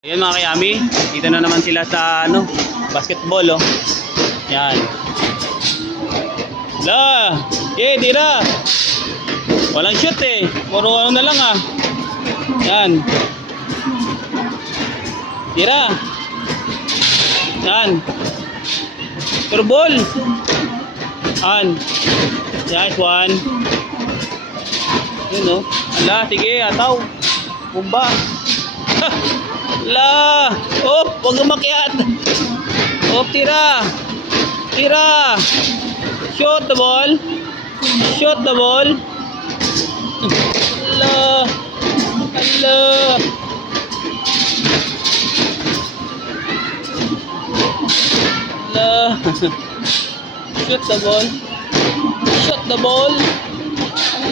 Ayan mga kayami, dito na naman sila sa basketball oh. Yan. La, tira. Walang shoot eh. Puro na lang ah. Yan. Tira. Yan. Puro ball. Yan. Nice one. Yun oh. Ala, sige, ataw. Bumba. La! Op! Huwag umakyat! Op! Tira! Shoot the ball! Ala! Shoot the ball!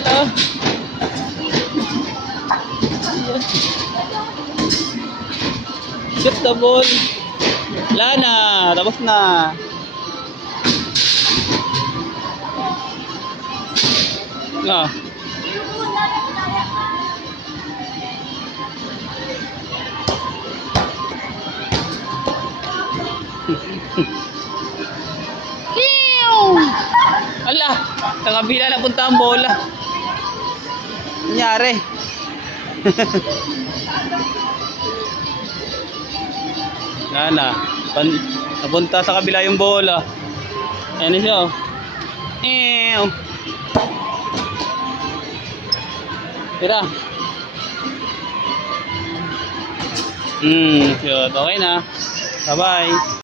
Ala! Shoot the ball. Wala na. Tapos na. Ah. Ala. Sa kabila na punta ang bola. Nangyari. Nana, napunta sa kabila yung bola. Ayan siya. Tira. Shoot. Okay na. Bye-bye.